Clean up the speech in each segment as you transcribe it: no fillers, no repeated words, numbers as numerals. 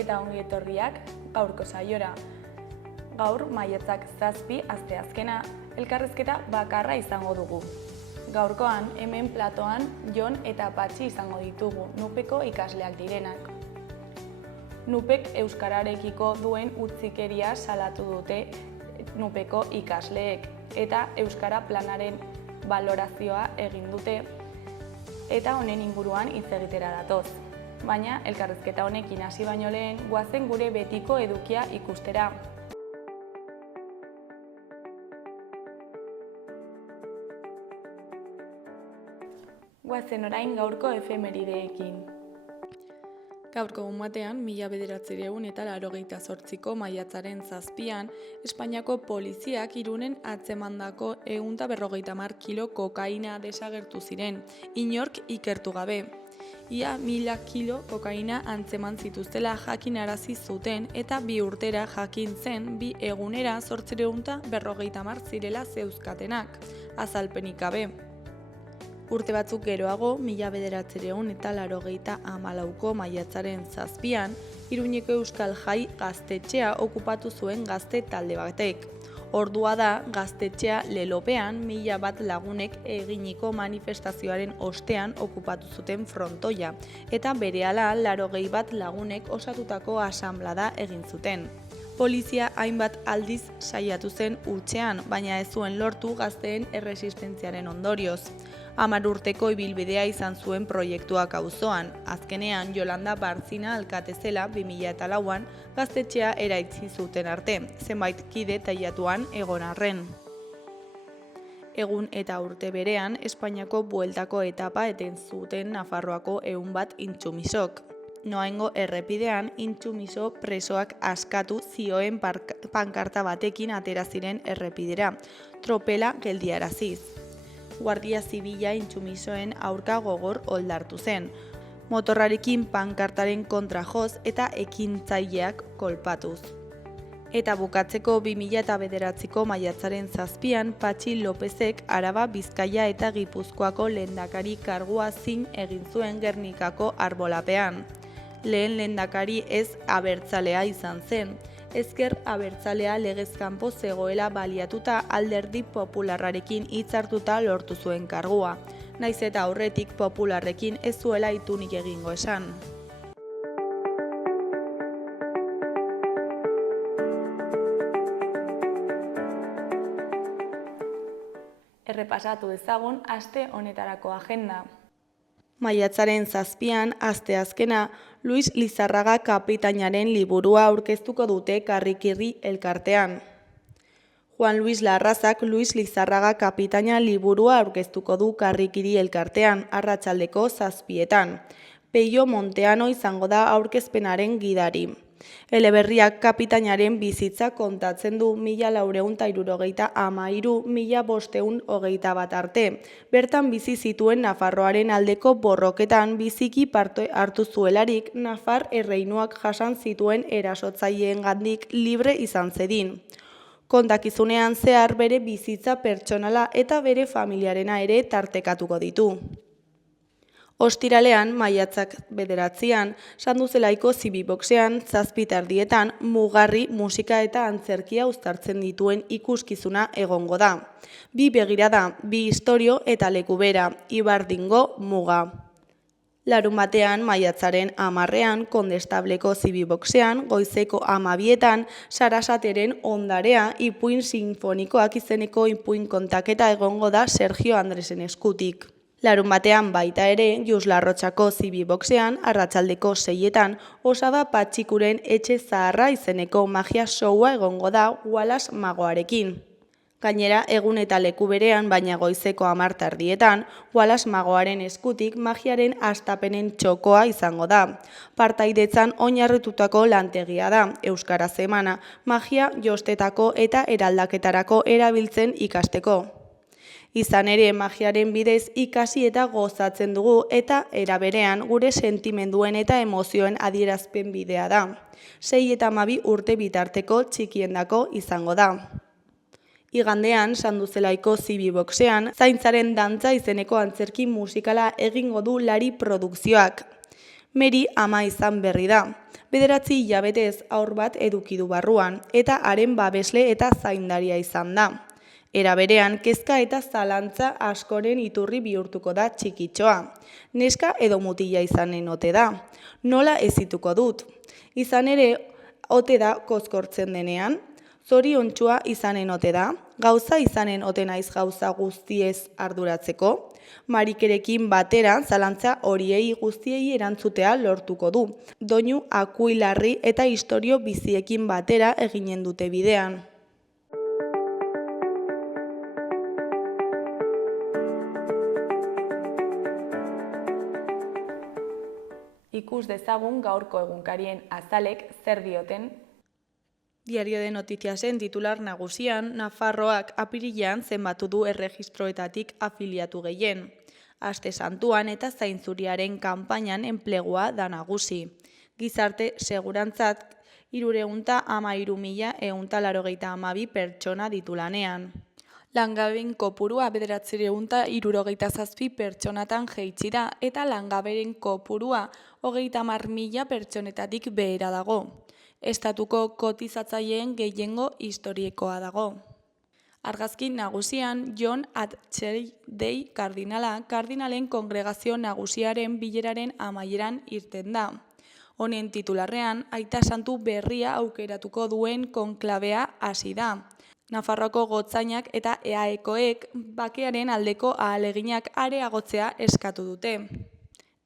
eta ongi etorriak gaurko saiora. Gaur maiatzak 7 asteazkena elkarrizketa bakarra izango dugu. Gaurkoan hemen platoan Jon eta Patxi izango ditugu, Nupeko ikasleak direnak. Nupek euskararekiko duen utzikeria salatu dute Nupeko ikasleek eta euskara planaren balorazioa egin dute eta honen inguruan hitz egitera datoz. Baina elkarrizketa honekin hasi baino lehen goazen gure betiko edukia ikustera. Goazen orain gaurko efemerideekin. Gaurko egun batean, 1988ko maiatzaren 7an, Espainiako poliziak Irunen atzemandako 150 kilo kokaina desagertu ziren, inork ikertu gabe. Ia 1000 kilo kokaina antzeman zituztela jakinarazi zuten eta 2 urtera jakin zen 2 egunera 850 zirela zeuzkatenak, azalpenik gabe. Urte batzuk geroago, 1984ko maiatzaren 7an, Iruñeko Euskal Jai gaztetxea okupatu zuen gazte talde batek. Ordua da, gaztetxea lelopean 1000 lagunek eginiko manifestazioaren ostean okupatu zuten frontoia, eta berehala 81 lagunek osatutako asanblada egin zuten. Polizia hainbat aldiz saiatu zen hutsean, baina ez zuen lortu gazteen erresistentziaren ondorioz. 10 urteko ibilbidea izan zuen proiektuak auzoan. Azkenean, Jolanda Bartzina alkate zela 2004an gaztetxea eraitzi zuten arte, zenbait kide teilatuan egon arren. Egun eta urte berean, Espainiako bueltako etapa eten zuten Nafarroako 101 intsumisok. Noaingo errepidean, intsumiso presoak askatu zioen pankarta batekin atera ziren errepidera, tropela geldiaraziz. Guardia Zibila intsumisoen aurka gogor oldartu zen, motorrarekin pankartaren kontra joz eta ekintzaileak kolpatuz. Eta bukatzeko 2009ko maiatzaren 7an Patxi Lopezek Araba, Bizkaia eta Gipuzkoako lehendakari kargua zin egin zuen Gernikako arbolapean. Lehen lehendakari ez abertzalea izan zen. Ezker abertzalea legez kanpo zegoela baliatuta Alderdi Popularrarekin hitzartuta lortu zuen kargua, naiz eta aurretik Popularrekin ez zuela itunik egingo esan. Errepasatu dezagun aste honetarako agenda. Maiatzaren 7an, asteazkena, Luis Lizarraga kapitainaren liburua aurkeztuko dute Karrikirri elkartean. Juan Luis Larrazak Luis Lizarraga kapitaina liburua aurkeztuko du Karrikiri elkartean, arratsaldeko 7etan. Peio Monteano izango da aurkezpenaren gidari. Eleberriak kapitainaren bizitza kontatzen du 1473–1521 arte. Bertan bizi zituen Nafarroaren aldeko borroketan biziki parte hartu zuelarik Nafar erreinuak jasan zituen erasotzaileengandik libre izan zedin. Kontakizunean zehar bere bizitza pertsonala eta bere familiarena ere tartekatuko ditu. Ostiralean, maiatzak 9an, Sanduzelaiko Zibiboxean 7:30 mugarri, musika eta antzerkia uztartzen dituen ikuskizuna egongo da. 2 begirada, 2 istorio eta leku bera, Ibardingo muga. Larunbatean, maiatzaren 10ean, Kondestableko Zibiboxean, goizeko 12etan, Sarasateren ondarea ipuin sinfonikoak izeneko ipuin kontaketa egongo da Sergio Andresen eskutik. Larunbatean baita ere, Juslarrotxako Zibiboxean, arratsaldeko 6etan, Osaba Patxikuren etxe zaharra izeneko magia showa egongo da Wallace Magoarekin. Gainera, egun eta leku berean, baina goizeko 10:00 Wallace Magoaren eskutik magiaren hastapenen txokoa izango da. Partaidetzan oinarritutako lantegia da, euskaraz emana, magia jostetako eta eraldaketarako erabiltzen ikasteko. Izan ere, magiaren bidez ikasi eta gozatzen dugu eta era berean gure sentimenduen eta emozioen adierazpen bidea da. 6 eta 12 urte bitarteko txikiendako izango da. Igandean, Sanduzelaiko Zibiboxean, Zaintzaren dantza izeneko antzerki musikala egingo du Lari produkzioak. Meri ama izan berri da. 9 hilabetez haur bat eduki du barruan, eta haren babesle eta zaindaria izan da. Era berean, kezka eta zalantza askoren iturri bihurtuko da txikitxoa. Neska edo mutila izanen ote da. Nola hezituko dut? Izan ere, ote da kozkortzen denean? Zoriontsua izanen ote da? Gauza izanen ote naiz gauza guztiez arduratzeko? Marikerekin batera zalantza horiei guztiei erantzutea lortuko du. Doinu akuilarri eta istorio biziekin batera eginen dute bidean. Ikus dezagun gaurko egunkarien azalek zer dioten. Diario de Notiziasen titular nagusian, Nafarroak apirilean zenbatu du erregistroetatik afiliatu gehien. Aste Santuan eta Zainzuriaren kanpainan enplegua da nagusi. Gizarte segurantzat 313.182 pertsona ditu lanean. Langabeen kopurua 977 pertsonatan jaitsi da eta langabeen kopurua 30.000 pertsonetatik behera dago. Estatuko kotizatzaileen gehiengo historikoa dago. Argazki nagusian, John Adcherley kardinala, kardinalen kongregazio nagusiaren bileraren amaieran irten da. Honen titularrean, aita santu berria aukeratuko duen konklabea hasi da. Nafarroako gotzainak eta EAEkoek bakearen aldeko ahaleginak areagotzea eskatu dute.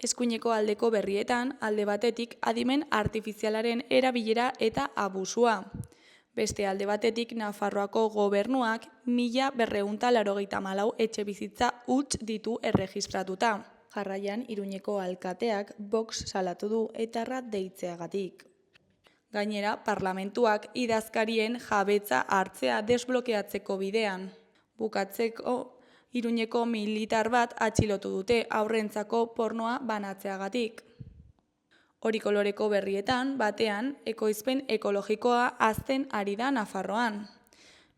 Eskuineko aldeko berrietan, alde batetik adimen artifizialaren erabilera eta abusua. Beste alde batetik, Nafarroako gobernuak 1.284 etxe bizitza huts ditu erregistratuta. Jarraian, Iruñeko alkateak Vox salatu du etarra deitzeagatik. Gainera, parlamentuak idazkarien jabetza hartzea desblokeatzeko bidean. Bukatzeko, Iruñeko militar bat atxilotu dute aurrentzako pornoa banatzeagatik. Hori koloreko berrietan, batean, ekoizpen ekologikoa hazten ari da Nafarroan.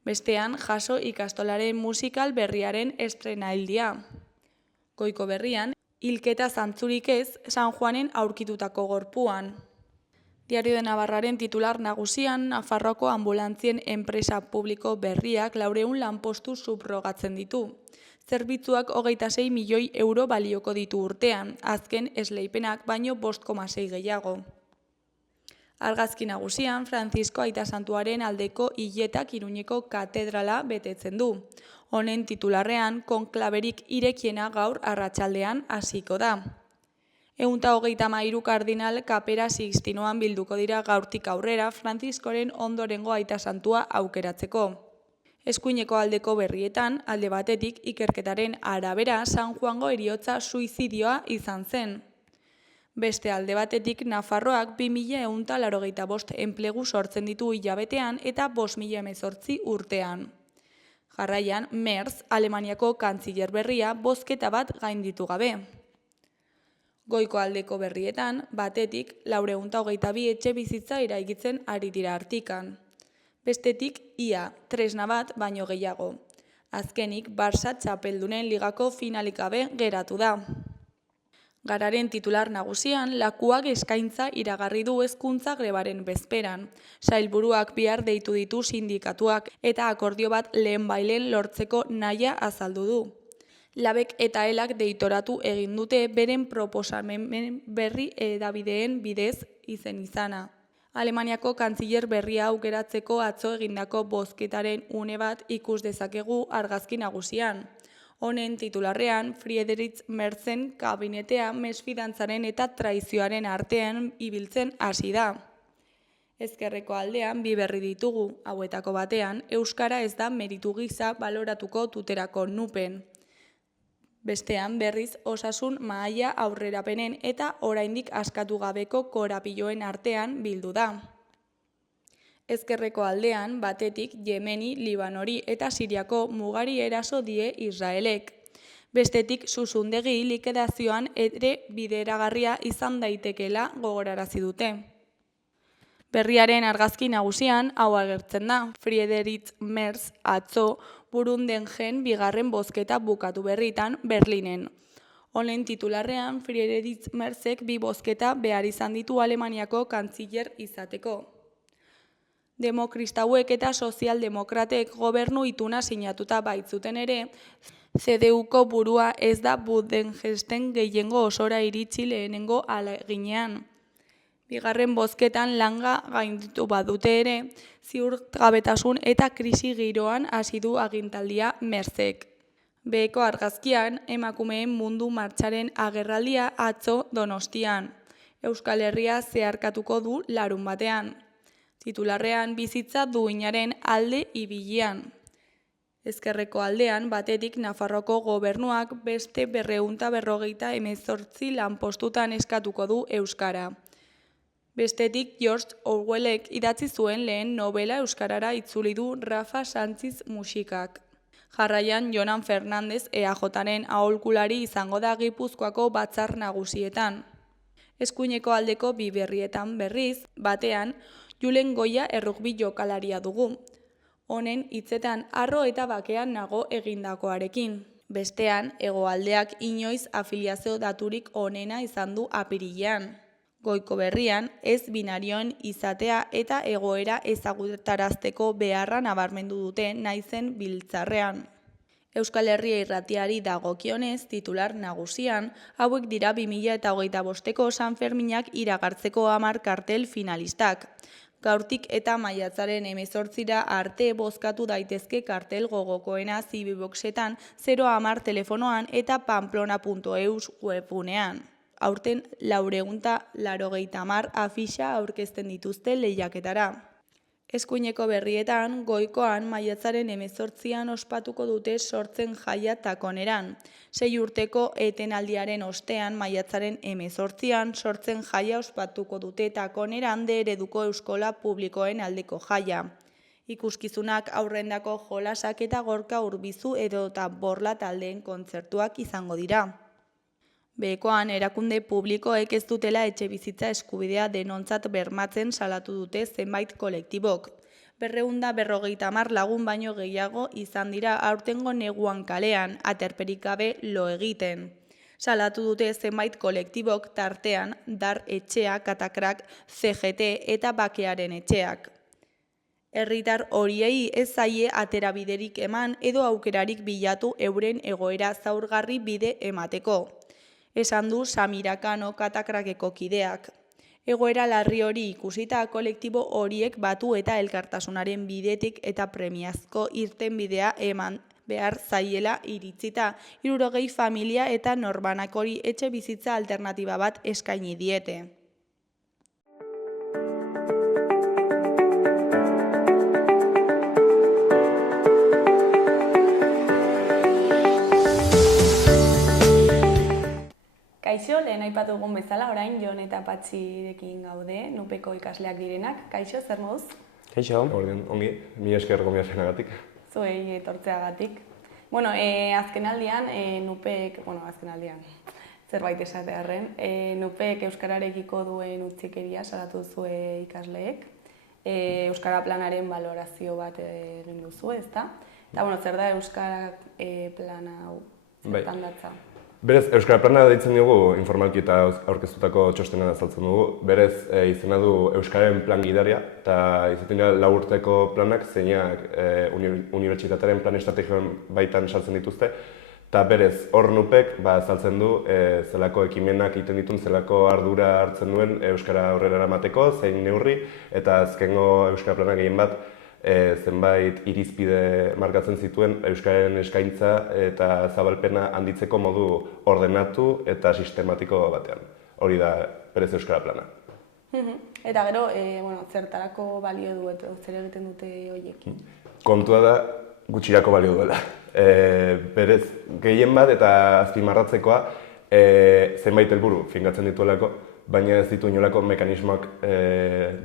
Bestean, jaso ikastolaren musikal berriaren estrenaildia. Goiko berrian, hilketa zantzurik ez San Juanen aurkitutako gorpuan. Diario de Navarraren titular nagusian, Nafarroako anbulantzien enpresa publiko berriak 400 lanpostu subrogatzen ditu. Zerbitzuak 26 milioi euro balioko ditu urtean, azken esleipenak baino 5,6 gehiago. Argazki nagusian, Francisco Aita Santuaren aldeko hiletak Iruñeko katedrala betetzen du. Honen titularrean, konklaberik irekiena gaur arratsaldean hasiko da. 133 kardinal kapera Sixtinoan bilduko dira gaurtik aurrera Franziskoren ondorengo Aita Santua aukeratzeko. Eskuineko aldeko berrietan, alde batetik ikerketaren arabera San Juango heriotza suizidioa izan zen. Beste alde batetik Nafarroak 2.185 enplegu sortzen ditu hilabetean eta 5.018 urtean. Jarraian, Merz, Alemaniako kantziler berria, bozketa bat gainditu gabe. Goiko aldeko berrietan, batetik 422 etxe bizitza eraikitzen ari dira Artikan. Bestetik, ia, tresna bat baino gehiago. Azkenik, Barça txapeldunen ligako finalik gabe geratu da. Gararen titular nagusian, Lakuak eskaintza iragarri du hezkuntza grebaren bezperan. Sailburuak bihar deitu ditu sindikatuak eta akordio bat lehenbailen lortzeko nahia azaldu du. Labek eta Elak deitoratu egin dute beren proposamen berri hedabideen bidez izen izana. Alemaniako kantziler berria aukeratzeko atzo egindako bozketaren une bat ikus dezakegu argazki nagusian. Honen titularrean, Friedrich Merzen kabinetea mesfidantzaren eta traizioaren artean ibiltzen hasi da. Ezkerreko aldean bi berri ditugu, hauetako batean, euskara ez da meritu gisa baloratuko tuterako nupen. Bestean berriz osasun mahaia aurrerapenen eta oraindik askatu gabeko korapiloen artean bildu da. Ezkerreko aldean batetik Yemeni, Libanori eta Siriako mugari eraso die Israelek. Bestetik Susundegi likedazioan ere bideragarria izan daitekeela gogorarazi dute. Berriaren argazki nagusian hau agertzen da. Friedrich Merz atzo Burundengen bigarren bozketa bukatu berritan Berlinen. Honen titularrean, Friedrich Merzek 2 bozketa behar izan ditu Alemaniako kantziller izateko. Demokristauek eta sozialdemokratek gobernu ituna sinatuta baitzuten ere, CDU-ko burua ez da Budengesten gehiengo osora iritsi lehenengo ahaleginean. Bigarren bozketan langa gainditu badute ere, ziurgabetasun eta krisi giroan hasi du agintaldia Merzek. Beheko argazkian, emakumeen mundu martxaren agerraldia atzo Donostian. Euskal Herria zeharkatuko du larunbatean. Titularrean bizitza duinaren alde ibilian. Ezkerreko aldean, batetik Nafarroko gobernuak beste 258 lanpostutan eskatuko du euskara. Bestetik George Orwellek idatzi zuen lehen novela euskarara itzuli du Rafa Sánchez Muxikak. Jarraian Jonan Fernandez EAJaren aholkulari izango da Gipuzkoako batzar nagusietan. Eskuineko aldeko bi berrietan berriz, batean, Julen Goia errugbi jokalaria dugu. Honen hitzetan harro eta bakean nago egindakoarekin. Bestean, hegoaldeak inoiz afiliazio daturik onena izan du apirilean. Goiko berrian, ez binarioen izatea eta egoera ezagutarazteko beharra nabarmendu dute naizen biltzarrean. Euskal Herria irratiari dagokionez, titular nagusian, hauek dira 2025ko San Ferminak iragartzeko 10 kartel finalistak. Gaurtik eta maiatzaren 18ra arte bozkatu daitezke kartel gogokoena Zibiboxetan 010 telefonoan eta pamplona.eus webgunean. Aurten 480 afixa aurkezten dituzte lehiaketara. Eskuineko berrietan, goikoan maiatzaren 18an ospatuko dute sortzen jaia Takoneran. 6 urteko etenaldiaren ostean maiatzaren 18an sortzen jaia ospatuko dute Takoneran de ereduko eskola publikoen aldeko jaia. Ikuskizunak aurrendako jolasak eta gorka urbizu edota borla taldeen kontzertuak izango dira. Behekoan erakunde publikoek ez dutela etxebizitza eskubidea denontzat bermatzen salatu dute zenbait kolektibok. 250 lagun baino gehiago izan dira aurtengo neguan kalean, aterperik gabe lo egiten. Salatu dute zenbait kolektibok tartean Dar Etxea, Katakrak, CGT eta Bakearen Etxeak. Herritar horiei ez zaie aterabiderik eman edo aukerarik bilatu euren egoera zaurgarri bide emateko. Esan du Samirakano Katakrakeko kideak. Egoera larri hori ikusita kolektibo horiek batu eta elkartasunaren bidetik eta premiazko irtenbidea eman behar zaiela iritzita 60 familia eta norbanakori etxe bizitza alternatiba bat eskaini diete. Kaixo, lehen aipatu dugun bezala, orain Jon eta Patxirekin gaude, nupeko ikasleak direnak. Kaixo, zer moduz? Kaixo, ongi, mila esker gonbidapenagatik. Zuei etortzeagatik. Bueno, azkenaldian, zerbait esatearren, nupek euskararekiko duen utzikeria salatu zue ikasleek. Euskara planaren balorazio bat egin duzu, ezta? Eta, bueno, zer da euskara plana hau, zertan datza? Berez, Euskara plana deitzen dugu informalki eta aurkeztutako txostena azaltzen dugu. Berez, izena du Euskararen plan gidaria, eta izaten dira 4 urteko planak, zeinak unibertsitatearen plan estrategioan baitan sartzen dituzte. Eta berez, hor nupek azaltzen du zelako ekimenak egiten dituen, zelako ardura hartzen duen Euskara aurrera eramateko, zein neurri, eta azkengo Euskara plana gehien bat zenbait irizpide markatzen zituen Euskararen eskaintza eta zabalpena handitzeko modu ordenatu eta sistematiko batean. Hori da berez Euskara plana. Eta gero, zertarako balio du eta zer egiten dute horiekin? Kontua da gutxirako balio duela. Berez, gehien bat eta azpimarratzekoa zenbait helburu finkatzen dituelako, baina ez ditu inolako mekanismoak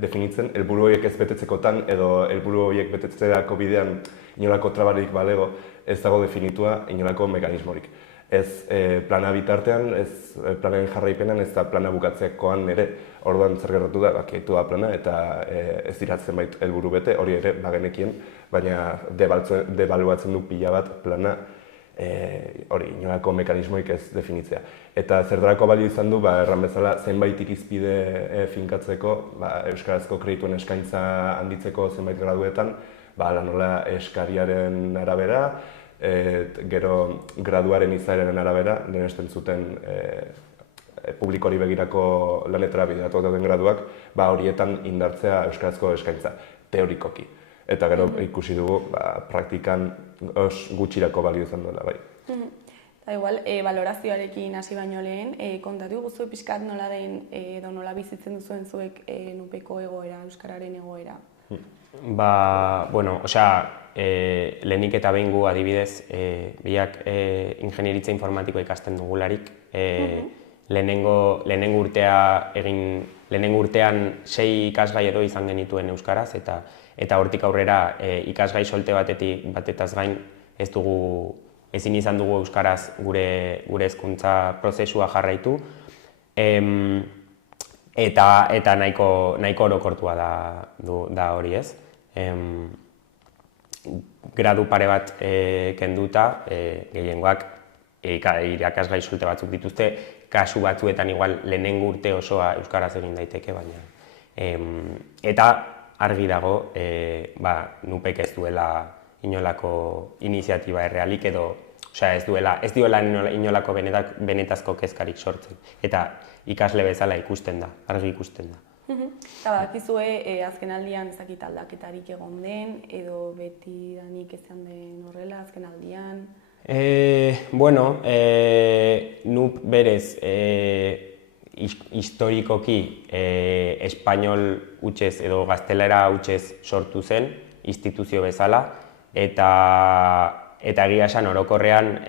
definitzen, helburu horiek ez betetzekotan edo helburu horiek betetzerako bidean inolako trabarik balego ez dago definitua inolako mekanismorik. Ez plana bitartean, ez planen jarraipenan, ez da plana bukatzekoan ere, orduan zer gertatu da, bakietu da plana eta ez dira zenbait helburu bete, hori ere bagenekien, baina debaluatzen du pila bat plana hori, inolako mekanismoik ez definitzea. Eta zertarako balio izan du, erran bezala, zenbait irizpide finkatzeko, euskarazko kredituen eskaintza handitzeko zenbait graduetan, nola eskariaren arabera, gero graduaren izaeraren arabera, lehenesten zuten publikoari begirako lanetara bideratu dauden graduak, horietan indartzea euskarazko eskaintza, teorikoki. Eta gero ikusi dugu, praktikan gutxirako balio izan duela, bai. Eta igual, valorazioarekin hasi baino lehen, kontatu guzu pixkat nola den edo nola bizitzen duzuen zuek nupeko egoera, euskararen egoera? Lehenik eta behin gu adibidez, biak ingenieritza informatikoa ikasten dugularik, lehenengo urtean 6 ikasgai edo izan genituen euskaraz, eta hortik aurrera ikasgai solte batetaz gain ezin izan dugu euskaraz gure hezkuntza prozesua jarraitu, eta nahiko orokortua da hori, ez? Gradu pare bat kenduta, gehiengoak irakasgai solte batzuk dituzte, kasu batzuetan igual lehenengo urte osoa euskaraz egin daiteke, baina. Eta argi dago, nupek ez duela inolako iniziatiba errealik edo, ez duela inolako benetazko kezkarik sortzen. Eta ikasle bezala ikusten da, argi ikusten da. Eta bakizue, azken aldian ezakit aldaketarik egon den, edo beti danik ezan den horrela azken aldian? Nup berez historikoki espainol hutsez edo gaztelera hutsez sortu zen, instituzio bezala, eta egia esan orokorrean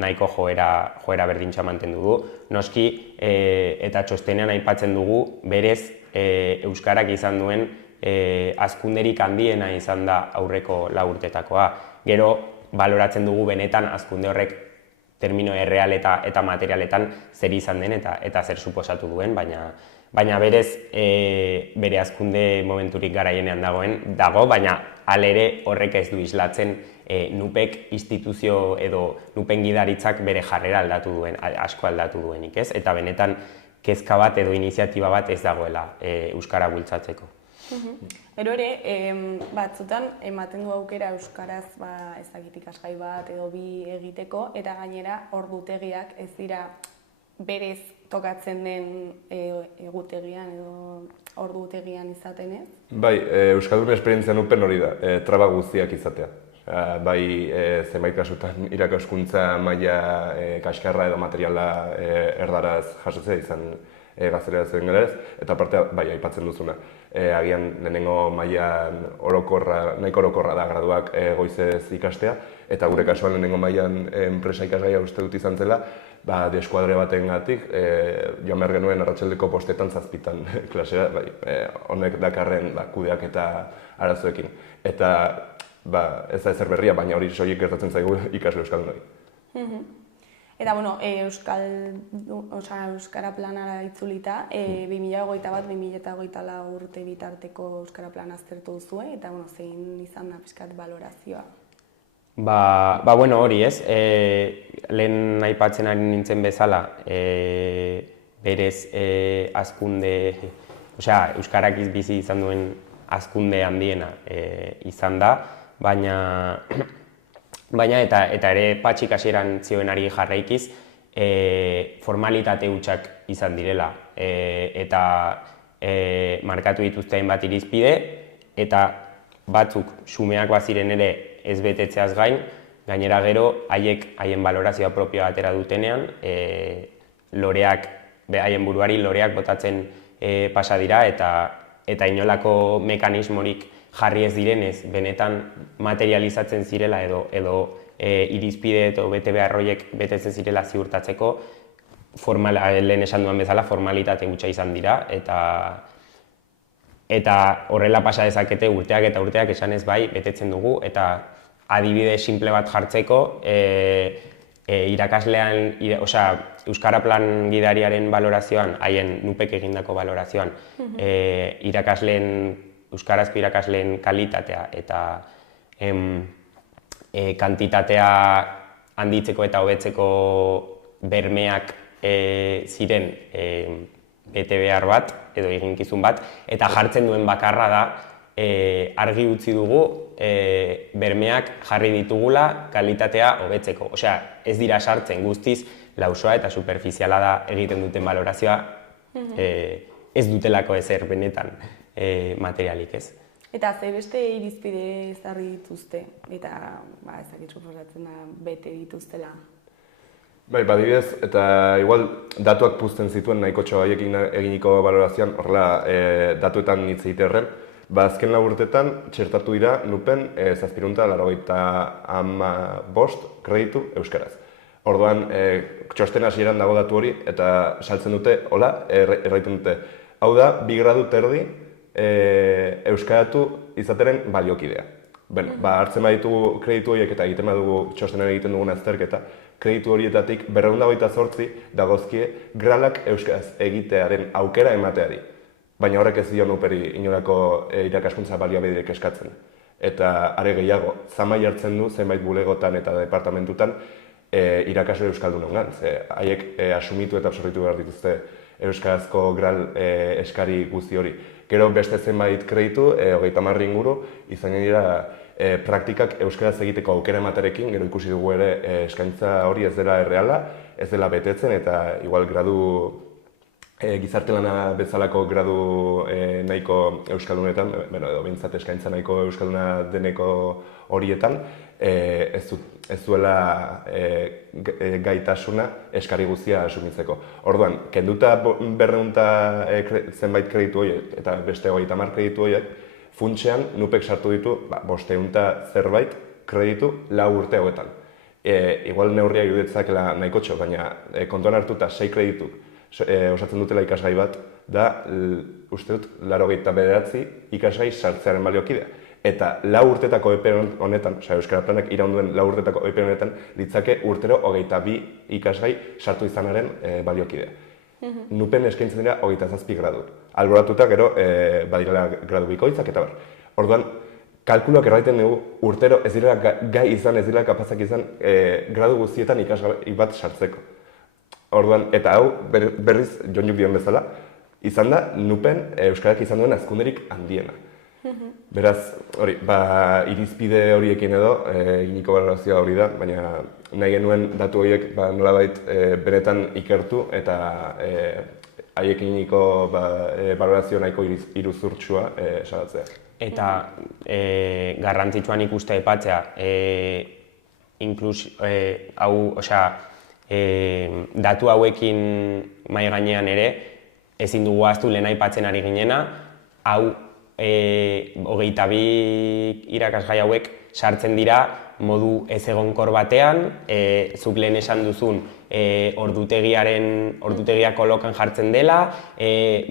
nahiko joera berdintza mantendu du. Noski, eta txostenean aipatzen dugu, berez euskarak izan duen hazkunderik handiena izan da aurreko 4 urtetakoa. Gero, baloratzen dugu benetan hazkunde horrek termino erreal eta materialetan zer izan den eta zer suposatu duen, baina berez bere hazkunde momenturik garaienean dago, baina halere horrek ez du islatzen nupek instituzio edo nupen gidaritzak bere jarrera asko aldatu duenik, ez? Eta benetan kezka bat edo iniziatiba bat ez dagoela euskara bultzatzeko. Gero ere, batzutan ematen du aukera euskaraz ezagik ikasgai bat edo bi egiteko, eta gainera ordutegiak ez dira berez tokatzen den egutegian edo ordutegian izaten ez? Bai, euskaldun esperientzia nupen hori da, traba guztiak izatea. Bai, zenbait kasutan irakaskuntza maila kaskarra edo materiala erdaraz jasotzea izan gazteleraz egin galeraz, eta parte bai, aipatzen duzuna. Agian lehenengo mailan nahiko orokorra da graduak goizez ikastea, eta gure kasuan lehenengo mailan enpresa ikasgaia uste dut izan zela, deskuadre batengatik joan behar genuen arratsaldeko 5:00 7:00 klasera, honek dakarren kudeak eta arazoekin. Eta ez da ezer berria, baina hori soilik gertatzen zaigu ikasle euskaldunoi. Eta, euskara planara itzulita, 2021-2024 urte bitarteko euskara plana aztertu duzue, eta, zein izan da pixkat balorazioa? Hori ez, lehen aipatzen ari nintzen bezala, berez hazkunde, euskarak bizi izan duen hazkunde handiena izan da, baina eta ere patxik hasieran zioenari jarraikiz, formalitate hutsak izan direla, eta markatu dituzte hainbat irizpide, eta batzuk xumeak baziren ere ez betetzeaz gain, gainera gero haien balorazioa propioa atera dutenean, haien buruari loreak botatzen pasa dira, eta inolako mekanismorik jarri ez direnez, benetan materializatzen zirela edo irizpide edo bete behar horiek betetzen zirela ziurtatzeko, lehen esan duan bezala formalitate hutsa izan dira, eta horrela pasa dezakete urteak eta urteak esanez bai betetzen dugu, eta adibide simple bat jartzeko, irakaslean, euskara plan gidariaren balorazioan, haien nupek egindako balorazioan, euskarazko irakasleen kalitatea eta kantitatea handitzeko eta hobetzeko bermeak ziren bete behar bat, edo eginkizun bat, eta jartzen duen bakarra da argi utzi dugu bermeak jarri ditugula kalitatea hobetzeko. Osea, ez dira sartzen guztiz lausoa eta superfiziala da egiten duten balorazioa, ez dutelako ezer benetan materialik, ez. Eta ze beste irizpide ezarri dituzte, eta ezakit suposatzen da bete dituztela. Bai, badibidez, eta igual datuak puzten zituen nahikotxo haiekin eginiko balorazioan, horrela datuetan hitz egiterren, azken 4 urtetan txertatu dira nupen 785 kreditu euskaraz. Orduan, txosten hasieran dago datu hori, eta saltzen dute, hola, erraiten dute. Hau da, 2 gradu terdi euskaratu izateren baliokidea. Hartzen baditugu kreditu horiek eta egiten badugu txostenan egiten dugun azterketa, kreditu horietatik 228 dagozkie gralak euskaraz egitearen aukera emateari. Baina horrek ez dio nuperi inolako irakaskuntza baliabiderik eskatzen. Eta are gehiago, zamai hartzen du zenbait bulegotan eta departamentutan irakasle euskaldunongan. Haiek asumitu eta absorbitu behar dituzte euskarazko gral eskari guzti hori. Gero beste zenbait kreditu, 30 inguru, izan dira praktikak euskaraz egiteko aukera ematerekin, gero ikusi dugu ere eskaintza hori ez dela erreala, ez dela betetzen eta igual gradu gizarte lana bezalako gradu nahiko euskaldunetan, edo behintzat eskaintza nahiko euskalduna deneko horietan, ez duela gaitasuna eskari guztia asumitzeko. Orduan, kenduta 200 zenbait kreditu horiek eta beste 30 kreditu horiek, funtsean nupek sartu ditu 500 zerbait kreditu 4 urte hauetan. Igual neurria iruditzakela nahikotxo, baina kontuan hartuta 6 kredituk osatzen dutela ikasgai bat, da, uste dut, 89 ikasgai sartzearen baliokidea. Eta 4 urtetako epe honetan, Euskara Planak iraunduen 4 urtetako epe honetan, litzake urtero 22 ikasgai sartu izanaren baliokidea. Nupen eskaintzen dira 27 gradu. Alboratuta gero, badirela gradu bikoitzak eta bar. Orduan, kalkuloak erraiten dugu urtero ez direla gai izan, ez direla kapazak izan gradu guztietan ikasgai bat sartzeko. Orduan, eta hau, berriz, Jon dion bezala, izan da, nupen euskarak izan duen azkunderik handiena. Beraz, hori, irizpide horiekin edo, eginiko balorazioa hori da, baina nahi genuen datu horiek nolabait benetan ikertu eta haiek eginiko balorazio nahiko iruzurtsua salatzea. Eta garrantzitsuan ikuste aipatzea, datu hauekin mahai gainean ere, ezin dugu ahaztu lehen aipatzen ari ginena, hau 22 irakasgai hauek sartzen dira modu ezegonkor batean, zuk lehen esan duzun ordutegia kolokan jartzen dela,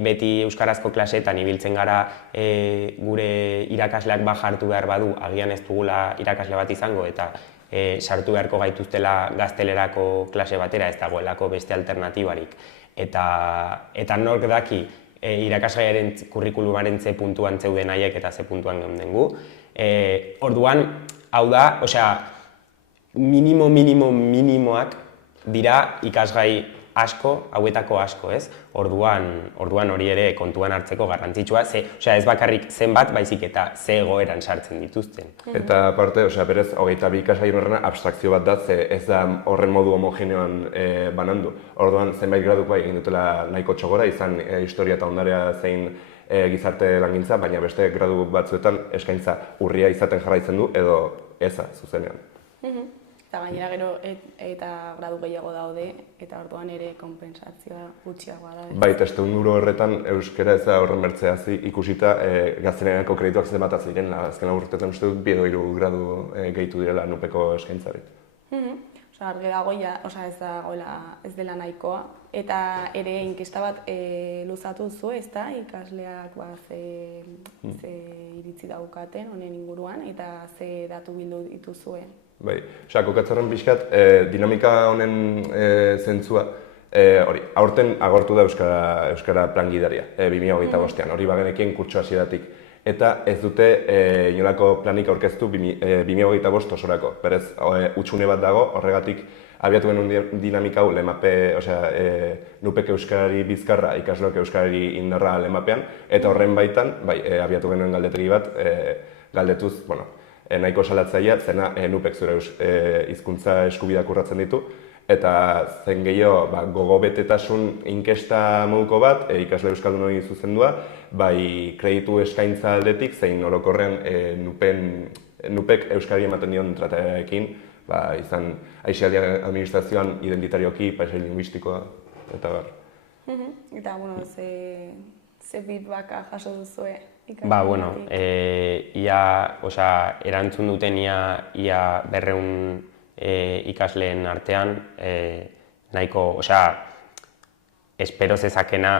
beti euskarazko klaseetan ibiltzen gara gure irakasleak jartu behar badu, agian ez dugula irakasle bat izango eta sartu beharko gaituztela gaztelerako klase batera, ez dagoelako beste alternatibarik. Eta nork daki irakasgaiaren kurrikulumaren ze puntuan zeuden haiek eta ze puntuan geunden gu. Orduan, hau da, minimoak dira ikasgai asko, hauetako asko, ez? Orduan hori ere kontuan hartzeko garrantzitsua, ez bakarrik zenbat, baizik eta ze egoeran sartzen dituzten. Eta aparte, berez, 22 ikasgai horrena abstrakzio bat da, ze ez da horren modu homogeneoan banandu. Orduan, zenbait graduk bai egin dutela nahiko txogora, izan historia eta ondarea zein gizarte langintza, baina beste gradu batzuetan eskaintza urria izaten jarraitzen du edo eza zuzenean. Eta gainera gero eta gradu gehiago daude, eta orduan ere konpentsazioa gutxiagoa da. Bai, testuinguru horretan euskara ez da horren bertzea ikusita gaztelerako kredituak zenbat ziren, azken urteetan uste dut 2 edo 3 gradu gehitu direla nupeko eskaintzari. Argi dago, ez dela nahikoa, eta ere inkesta bat luzatu zu, ez da, ikasleak ze iritzi daukaten honen inguruan, eta ze datu bildu dituzue. Bai, kokatzaren pixkat, dinamika honen zentzua, aurten agortu da Euskara Plan Gidaria, 2025an, hori bagenekien kurtso hasieratik. eta ez dute inolako planik aurkeztu 2025 osorako. Berez, hutsune bat dago, horregatik abiatu genuen dinamika hau lemape, nupek euskarari bizkarra, ikasleok euskarari indarra lemapean, eta horren baitan, abiatu genuen galdetegi bat, galdetuz, nahiko salatzaia, zena nupek zure hizkuntza eskubideak urratzen ditu, eta zen gehiago gogobetetasun inkesta moduko bat, ikasle euskaldunoi zuzendua, bai kreditu eskaintza aldetik, zein orokorrean nupek euskari ematen dion tratarekin, izan Aisialdian administrazioan identitarioki, paisai linguistikoa, eta bar. Eta, ze feedbacka jaso duzue? Erantzun duten ia 200 ikasleen artean, nahiko, espero zezakena,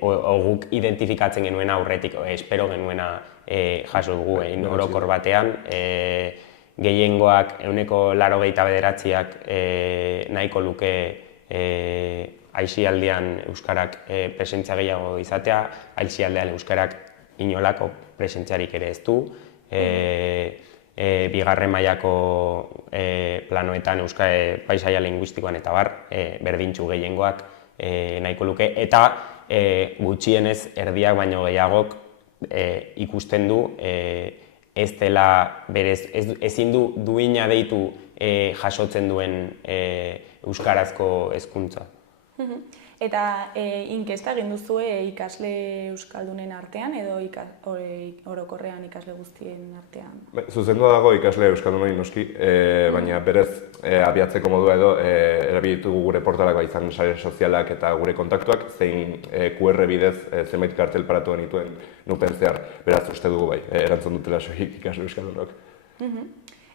guk identifikatzen genuena aurretik, espero genuena jaso dugu, orokor batean, gehiengoak, 89%ak nahiko luke aisialdian euskarak presentzia gehiago izatea, aisialdean euskarak inolako presentziarik ere ez du, bigarren mailako planoetan paisaia linguistikoan eta bar, berdintsu gehiengoak nahiko luke, eta gutxienez erdiak baino gehiagok ikusten du ez dela berez, ezin du duina deitu jasotzen duen euskarazko hezkuntza. Eta inkesta egin duzue ikasle euskaldunen artean edo orokorrean ikasle guztien artean? Zuzendua dago ikasle euskaldunoi noski, baina berez abiatzeko modua edo erabilitugu gure portalak izan sare sozialak eta gure kontaktuak, zein QR bidez zenbait kartel paratu genituen nupen zehar, beraz uste dugu erantzun dutela soilik ikasle euskaldunok.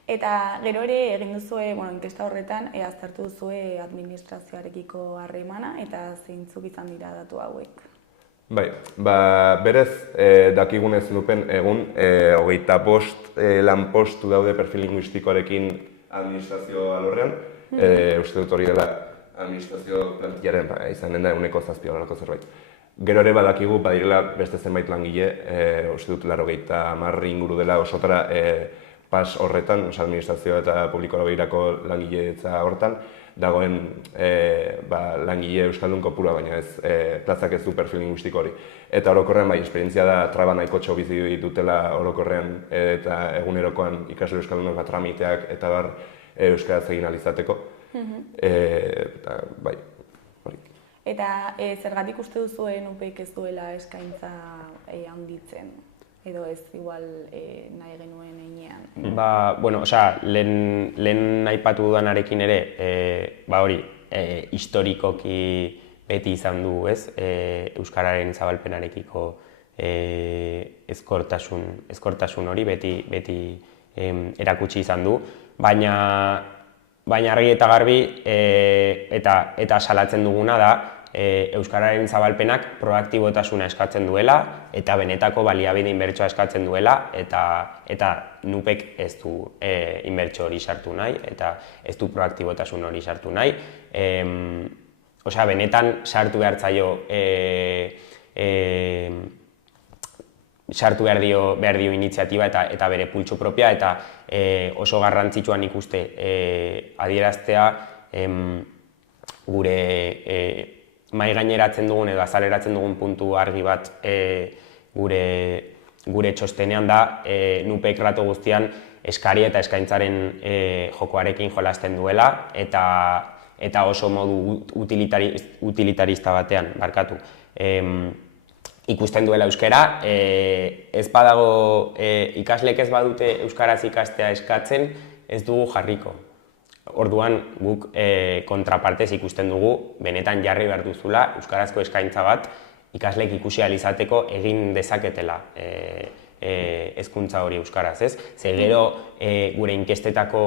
Eta gero ere egin duzue, inkesta horretan, aztertu duzue administrazioarekiko harremana eta zeintzuk izan dira datu hauek? Berez, dakigunez nupen egun, 25 lanpostu daude perfil linguistikoarekin administrazio alorrean, uste dut hori dela administrazio plantillaren izanen da 7% horrelako zerbait. Gero ere badakigu, badirela beste zenbait langile, uste dut 50 inguru dela osotara pas horretan, administrazioa eta publikoa begirako langiletza horretan, dagoen langile euskaldun kopurua, baina ez plazak ez du perfil linguistiko hori. Eta orokorrean esperientzia da traba nahiko bizi dutela orokorrean eta egunerokoan ikasle euskaldunok tramiteak eta bar euskaraz egin alizateko. Eta zergatik uste duzuen nupek ez duela eskaintza handitzen? Edo ez igual nahi genuen einean? Lehen aipatu dudanarekin ere, historikoki beti izan du, euskararen zabalpenarekiko ezkortasun hori beti erakutsi izan du, baina argi eta garbi eta salatzen duguna da, euskararen zabalpenak proaktibotasuna eskatzen duela eta benetako baliabide inbertsioa eskatzen duela eta nupek ez du inbertsio hori sartu nahi eta ez du proaktibotasun hori sartu nahi. Benetan sartu behar zaio sartu behar dio iniziatiba eta bere pultsu propia eta oso garrantzitsuan ikuste adieraztea gure mahai gaineratzen dugun edo azaleratzen dugun puntu argi bat gure txostenean da nupek rato guztian eskari eta eskaintzaren jokoarekin jolasten duela eta oso modu utilitarista batean, barkatu. Ikusten duela euskara, ez badago ikaslek ez badute euskaraz ikastea eskatzen, ez dugu jarriko. Orduan, guk kontrapartez ikusten dugu, benetan jarri behar duzula euskarazko eskaintza bat ikaslek ikusi ahal izateko egin dezaketela hezkuntza hori euskaraz, ez? Ze gero gure inkestetako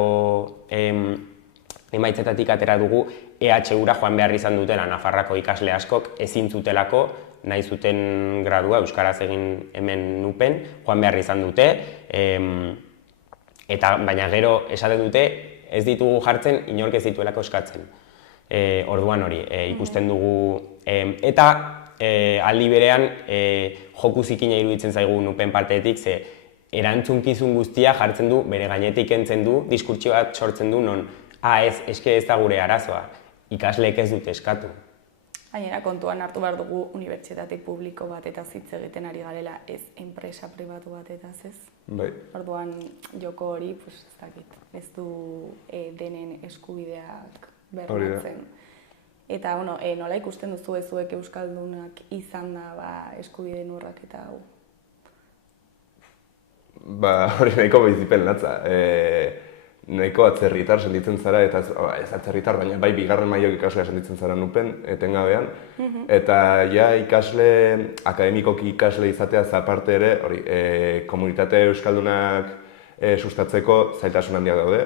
emaitzetatik atera dugu EHU-ra joan behar izan dutela Nafarroako ikasle askok ezin zutelako nahi zuten gradua euskaraz egin hemen nupen, joan behar izan dute, baina gero esaten dute ez ditugu jartzen inork ez dituelako eskatzen. Orduan hori, ikusten dugu, eta aldi berean joku zikina iruditzen zaigu nupen partetik, ze erantzunkizun guztia jartzen du, bere gainetik kentzen du, diskurtsio bat sortzen du non, eske ez da gure arazoa, ikasleek ez dute eskatu. Gainera, kontuan hartu behar dugu unibertsitate publiko bat eta hitz egiten ari garela, ez enpresa pribatu bat eta ez. Bai. Orduan joko hori, ez dakit, ez du denen eskubideak bermatzen. Eta, nola ikusten duzu zuek euskaldunak izan da eskubideen urraketa hau? Hori nahiko bizipen latza. Nahiko atzerritar sentitzen zara, eta ez atzerritar, baina bai bigarren mailako ikaslea sentitzen zara nupen, etengabean. Eta ja ikasle, akademikoki ikasle izatea aparte ere, hori, komunitate euskaldunak sustatzeko zailtasun handiak daude.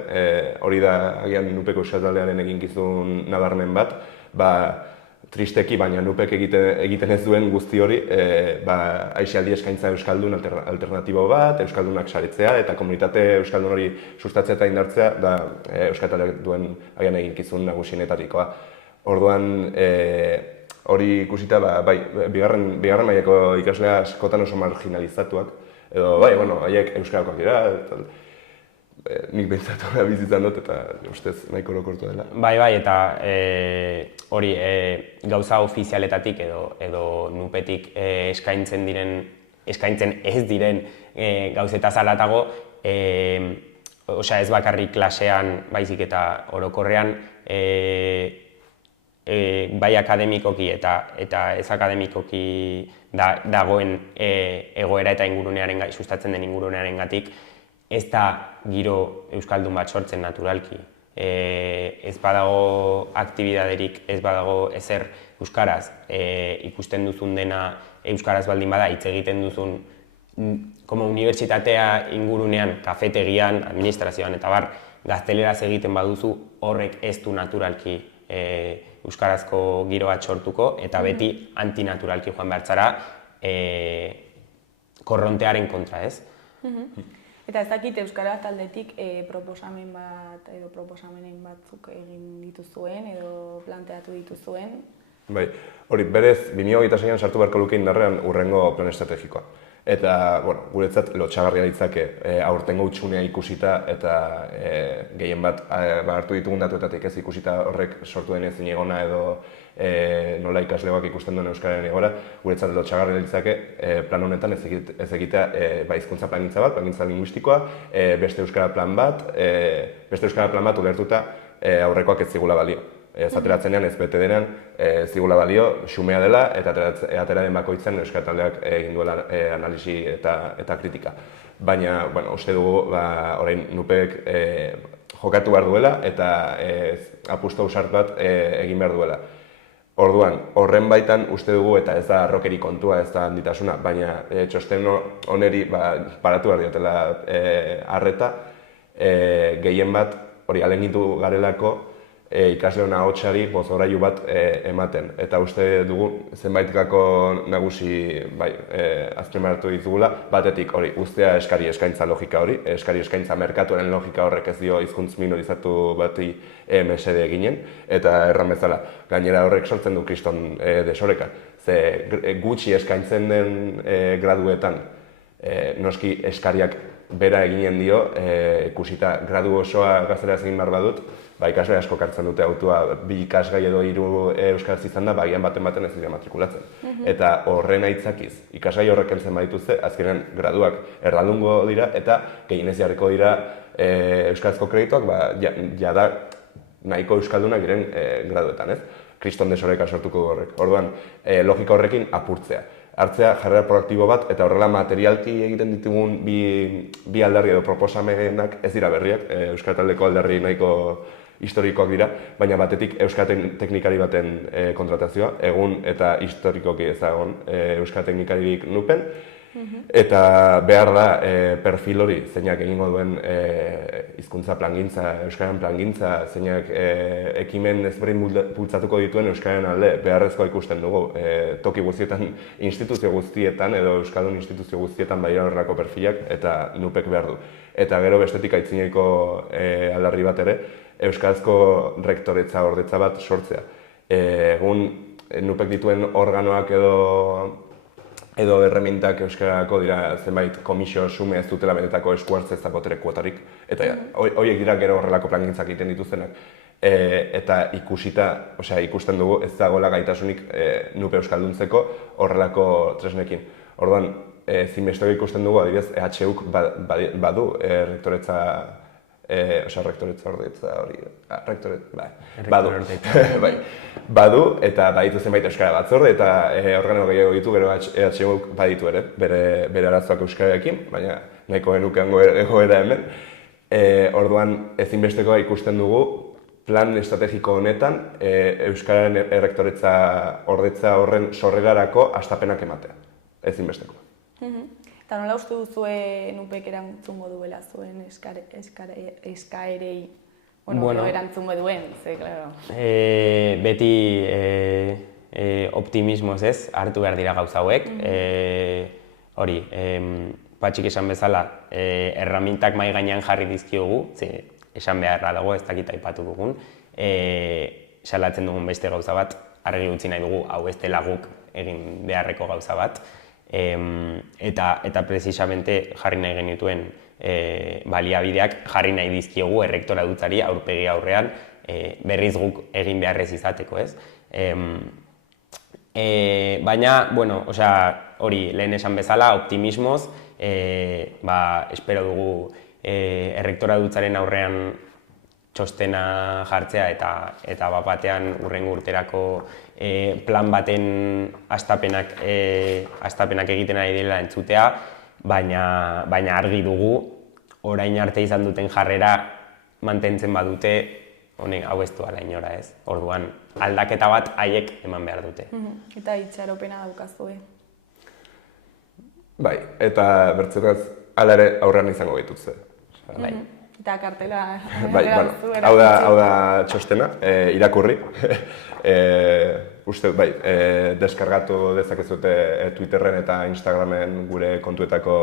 Hori da, agian nupeko euskaltaldearen eginkizun nabarmen bat, tristeki, baina nupek egiten ez duen guzti hori, aisialdi eskaintza euskaldun alternatibo bat, euskaldunak saretzea, eta komunitate euskaldun hori sustatzea eta indartzea, da euskaltaldeak duen agian eginkizun nagusinetarikoa. Orduan, hori ikusita, bigarren mailako ikaslea askotan oso marginalizatuak, edo, haiek euskarakoak dira, nik behintzatu gara bizitzan dut eta ustez nahiko orokortu dela. Bai, eta hori gauza ofizialetatik edo nupetik eskaintzen ez diren gauzetaz haratago, ez bakarrik klasean baizik eta orokorrean, bai akademikoki eta ez akademikoki dagoen egoera eta ingurunearen sustatzen den ingurunearengatik, ez da giro euskaldun bat sortzen naturalki. Ez badago aktibidaderik, ez badago ezer euskaraz, ikusten duzun dena euskaraz baldin bada, hitz egiten duzun como unibertsitatea ingurunean, kafetegian, administrazioan eta bar, gazteleraz egiten baduzu horrek ez du naturalki euskarazko giro bat sortuko eta beti antinaturalki joan behar zara korrontearen kontra, ez? Eta ez dakit euskara taldetik proposamen bat edo proposamenen batzuk egin dituzuen edo planteatu dituzuen? Bai, hori berez 2026an sartu beharko luke indarrean hurrengo plan estrategikoa. Eta, guretzat lotsagarria ditzake aurtengo hutsunea ikusita eta gehien bat hartu ditugun datuetatik ez ikusita horrek sortu den ezin egona edo nola ikaslegoak ikusten duen euskararen egora, guretzat lotsagarria ditzake plan honetan ez egitea hizkuntza plangintza bat, plangintza linguistikoa, beste euskara plan bat ulertuta aurrekoak ez zigula balio. Ateratzenean ez bete denean zigula balio, xumea dela eta atera den bakoitzen euskara taldeak egin duela analisi eta kritika. Baina, uste dugu, orain nupek jokatu behar duela eta apustu ausart bat egin behar duela. Orduan, horren baitan uste dugu, eta ez da rokeri kontua, ez da handitasuna, baina txosten oneri paratu behar diotela arreta, gehien bat, hori alegindu garelako, ikasle hona hotsari bozorailu bat ematen. Eta uste dugu zenbaitkako nagusi azpimarratu ditugula, batetik hori uztea eskari eskaintza logika hori, eskari eskaintza merkatuaren logika horrek ez dio hizkuntz minorizatu bati mesede eginen, eta erran bezala, gainera horrek sortzen du kriston desoreka. Ze gutxi eskaintzen den graduetan, noski eskariak bera eginen dio, ikusita gradu osoa gazteraz egin behar badut, ikasle asko hartzen dute autua, 2 ikasgai edo 3 euskaraz izan da, bagian baten ez dira matrikulatzen. Eta horren aitzakiz, ikasgai horrek heltzen badituzte, azkenean graduak erraldungo dira eta gehienez jarriko dira euskarazko kredituak, jada nahiko euskaldunak diren graduetan, ez? Kriston desoreka sortuko horrek. Orduan, logika horrekin apurtzea. Hartzea jarrera proaktibo bat eta horrela materialki egiten ditugun bi aldarri edo proposamenak ez dira berriak, euskara taldeko aldarri nahiko historikoak dira, baina batetik euskara teknikari baten kontratazioa, egun eta historikoki ezagon euskara teknikaririk nupen, eta behar da perfil hori zeinak egingo duen hizkuntza plangintza, euskaren plangintza, zeinak ekimen ezberdin bultzatuko dituen euskaren alde, beharrezkoa ikusten dugu. Toki guztietan, instituzio guztietan edo euskaldun instituzio guztietan badira horrelako perfilak eta nupek behar du. Eta gero bestetik aitzineko aldarri bat ere, euskarazko rektoretza ordetza bat sortzea. Egun NUPek dituen organoak edo erremintak euskarako dira zenbait komisio xume ez dutela benetako esku hartze ez da botere kuotarik. Eta horiek dira gero horrelako plangintzak egiten dituztenak. Eta ikusten dugu ez dagoela gaitasunik NUP euskalduntzeko horrelako tresnekin. Orduan, zinbesteko ikusten dugu, adibidez, EHUk badu rektoretza badu, eta baditu zenbait euskara batzorde, eta organo gehiago ditu, gero EHUk baditu ere, bere arazoak euskararekin, baina nahiko genuke egoera hemen. Orduan, ezinbestekoa ikusten dugu, plan estrategiko honetan, euskararen errektoretza ordetza horren sorrerarako hastapenak ematea, ezinbestekoa. Eta nola uste duzue NUPek erantzungo duela zuen eskaerei, edo erantzungo duen, ze, klaro. Beti optimismoz ez, hartu behar dira gauza hauek. Hori, Patxik esan bezala, erramintak mahai gainean jarri dizkiogu, esan beharra dago, ez dakit aipatu dugun, salatzen dugun beste gauza bat, argi utzi nahi dugu, hau ez dela guk egin beharreko gauza bat, eta precisamente jarri nahi genituen baliabideak jarri nahi dizkiogu errektora dutzari aurpegi aurrean berriz guk egin beharrez izateko, ez? Baina, bueno, hori lehen esan bezala, optimismoz, espero dugu errektora dutzaren aurrean txostena jartzea eta batean hurrengo urterako plan baten hastapenak egiten ari dela entzutea, baina argi dugu orain arte izan duten jarrera mantentzen badute honek hau ez duela inora ez. Orduan aldaketa bat haiek eman behar dute. Eta itxaropena daukazue. Bai, eta bertzeraz hala ere aurrean izango dituzte. Eta kartela... Hau da txostena, irakurri. Uste, deskargatu dezakezute Twitterren eta Instagramen gure kontuetako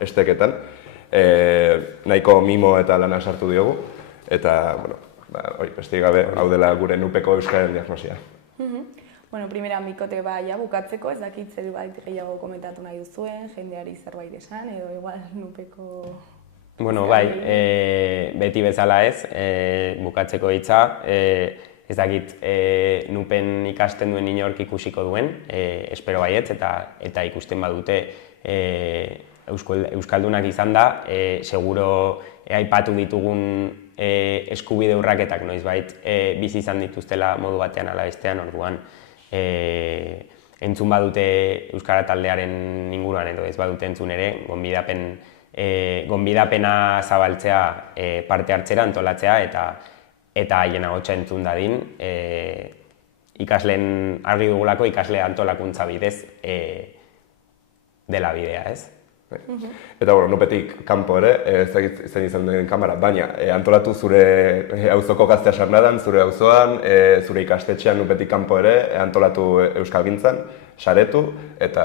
esteketan. Nahiko mimo eta lana sartu diogu. Eta, besterik gabe, hau dela gure NUPeko euskararen diagnosia. Primeran bikote bukatzeko, ez dakit zerbait gehiago komentatu nahi duzuen, jendeari zerbait esan, edo igual NUPeko... Beti bezala ez, bukatzeko hitza, ez dakit NUPen ikasten duen inork ikusiko duen, espero baietz, eta ikusten badute euskaldunak izan da, seguro aipatu ditugun eskubide urraketak noizbait bizi izan dituztela modu batean ala bestean, orduan entzun badute euskara taldearen inguruan edo ez badute entzun ere, gonbidapena zabaltzea parte hartzera, antolatzea eta haien ahotsa entzun dadin, ikasleen argi dugulako ikasle antolakuntza bidez dela bidea, ez? Eta NUPetik kanpo ere, ez dakit zen izan den kamera, baina antolatu zure auzoko gaztea sarnadan, zure auzoan, zure ikastetxean NUPetik kanpo ere, antolatu euskalgintzan, saretu, eta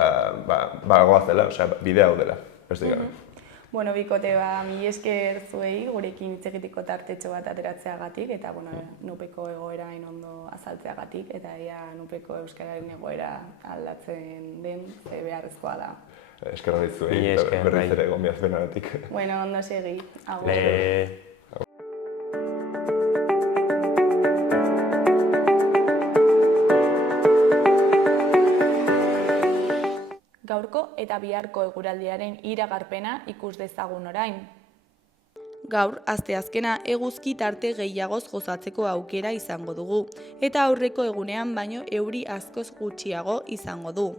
goazela, bidea hau dela, besterik gabe. Bikote, mila esker zuei, gurekin hitz egiteko tartetxo bat ateratzeagatik, eta NUPeko egoera ondo azaltzeagatik, eta NUPeko euskararen egoera aldatzen den, beharrezkoa da. Eskerra ditzuei, berriz ere gonbiazpenagatik. Ondo segi. Gaurko eta biharko eguraldiaren iragarpena ikus dezagun orain. Gaur, asteazkena eguzki tarte gehiagoz gozatzeko aukera izango dugu, eta aurreko egunean baino euri askoz gutxiago izango du.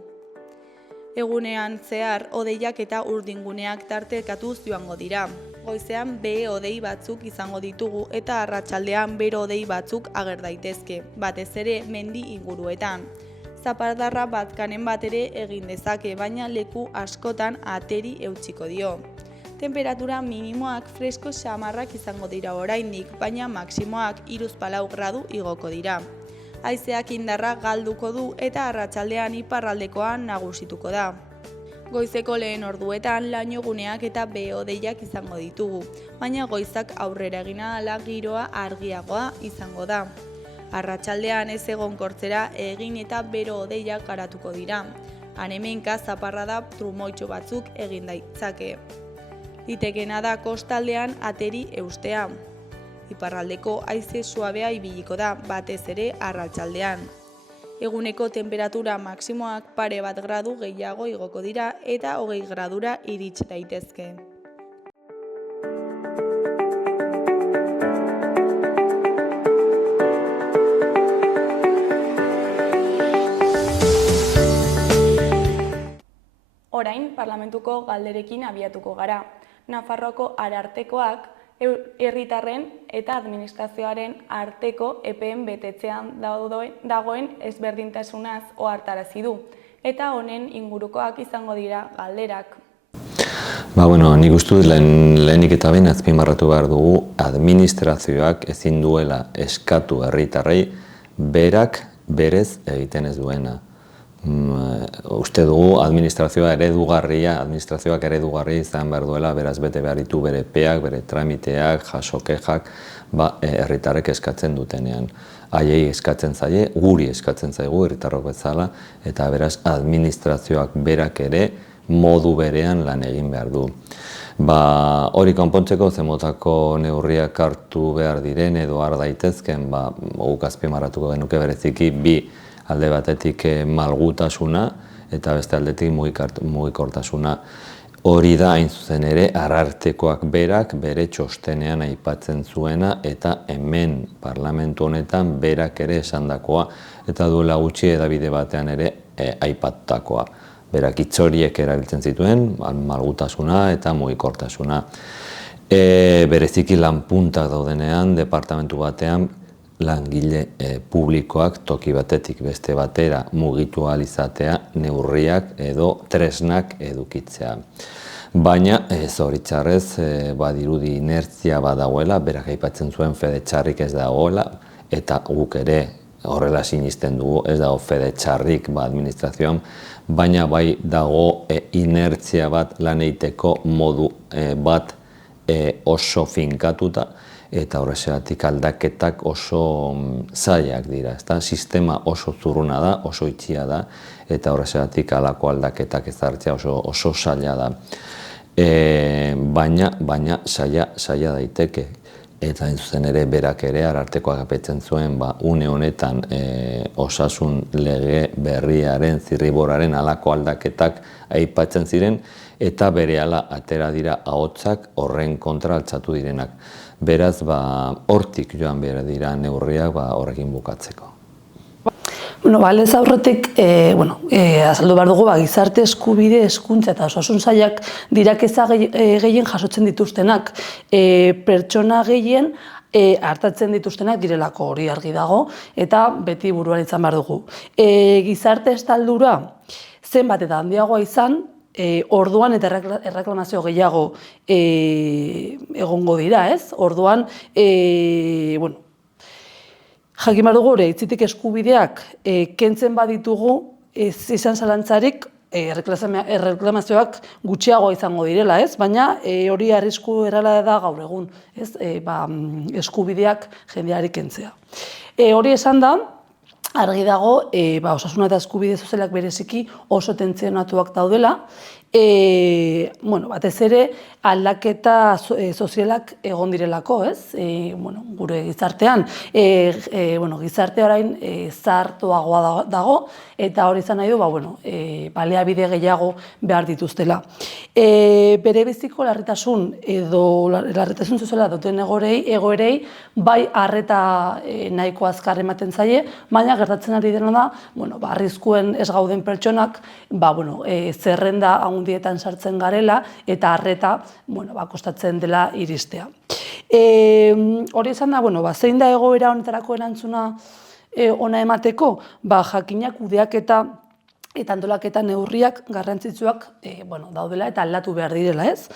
Egunean zehar, hodeiak eta urdinguneak tartekatuz joango dira. Goizean behe hodei batzuk izango ditugu eta arratsaldean bero hodei batzuk ager daitezke, batez ere mendi inguruetan. Zapardarra batkanen bat ere egin dezake, baina leku askotan ateri eutsiko dio. Temperatura minimoak fresko samarrak izango dira oraindik, baina maksimoak 3-4 gradu igoko dira. Haizeak indarra galduko du eta arratsaldean iparraldekoan nagusituko da. Goizeko lehen orduetan lainoguneak eta behe-hodeiak izango ditugu, baina goizak aurrera egin ahala giroa argiagoa izango da. Arratsaldean ez egonkortzera egin eta bero-hodeiak garatuko dira. Han-hemenka zaparrada trumoitxo batzuk egin ditzake. Litekeena da kostaldean ateri eustea. Iparraldeko haize suabea ibiliko da, batez ere arratsaldean. Eguneko temperatura maksimoak pare bat gradu gehiago igoko dira eta 20 gradura irits daitezke. Orain, parlamentuko galderekin abiatuko gara. Nafarroako arartekoak herritarren eta administrazioaren arteko epeen betetzean dagoen ezberdintasunaz ohartarazi du, eta honen ingurukoak izango dira galderak. Nik uste dut lehenik eta behin azpimarratu behar dugu administrazioak ezin duela eskatu herritarrei berak berez egiten ez duena. Uste dugu administrazioak eredugarria izan behar duela, beraz bete behar ditu bere epeak, bere tramiteak, jasokexak, herritarrek eskatzen dutenean. Haiei eskatzen zaie, guri eskatzen zaigu herritarrok bezala, eta beraz administrazioak berak ere modu berean lan egin behar du. Hori konpontzeko zemotako neurriak hartu behar diren edo har daitezken, guk azpimarratuko genuke bereziki bi alde batetik malgutasuna eta beste aldetik mugikortasuna. Hori da hain zuzen ere arartekoak berak bere txostenean aipatzen zuena eta hemen parlamentu honetan berak ere esandakoa eta duela gutxi hedabide batean ere aipatutakoa. Berak hitz horiek erabiltzen zituen, malgutasuna eta mugikortasuna. Bereziki lanpuntak daudenean departamentu batean langile publikoak toki batetik beste batera mugitu ahal izatea neurriak edo tresnak edukitzea. Baina zoritxarrez badirudi inertzia badagoela, berak aipatzen zuen fede txarrik ez dagoela, eta guk ere horrela sinisten dugu, ez dago fede txarrik administrazioan, baina bai dago inertzia bat lan egiteko modu bat oso finkatuta, eta horrexegatik aldaketak oso zailak dira. Sistema oso zurruna da, oso itxia da, eta horrexegatik halako aldaketak ezartzea oso zaila da. Baina zaila daiteke. Eta hain zuzen ere berak ere arartekoak apetzen zuen une honetan osasun lege berriaren, zirriborraren halako aldaketak aipatzen ziren, eta berehala atera dira ahotsak horren kontra altxatu direnak. Beraz, hortik joan behar dira neurriak horrekin bukatzeko. Aldez aurretik, azaldu behar dugu, gizarte eskubide, hezkuntza eta osasun sailak dirakeza gehien jasotzen dituztenak. Pertsona gehien hartatzen dituztenak direlako hori argi dago, eta beti buruan izan behar dugu. Gizarte estaldura zenbat eta handiagoa izan, orduan eta erreklamazio gehiago egongo dira, ez? Orduan, jakin behar dugu ere, hitzitik eskubideak kentzen baditugu, ez izan zalantzarik erreklamazioak gutxiago izango direla, ez? Baina hori arrisku erreala da gaur egun, ez? Eskubideak jendeari kentzea. Hori esan da, argi dago, osasuna eta eskubide sozialak bereziki oso tentzionatuak daudela, batez ere aldaketa sozialak egon direlako, ez? Gure gizartean, gizartea orain zahartuagoa dago, eta hori izan nahi du, baliabide gehiago behar dituztela. Bere biziko larritasun edo larritasun soziala duten egoerei, bai arreta nahiko azkar ematen zaie, baina gertatzen ari dena da, arriskuen ez gauden pertsonak, zerrenda handietan sartzen garela, eta arreta, kostatzen dela iristea. Hori esan da, zein da egoera honetarako erantzuna ona emateko, jakinak kudeaketa eta antolaketa neurriak garrantzitsuak daudela eta aldatu behar direla, ez?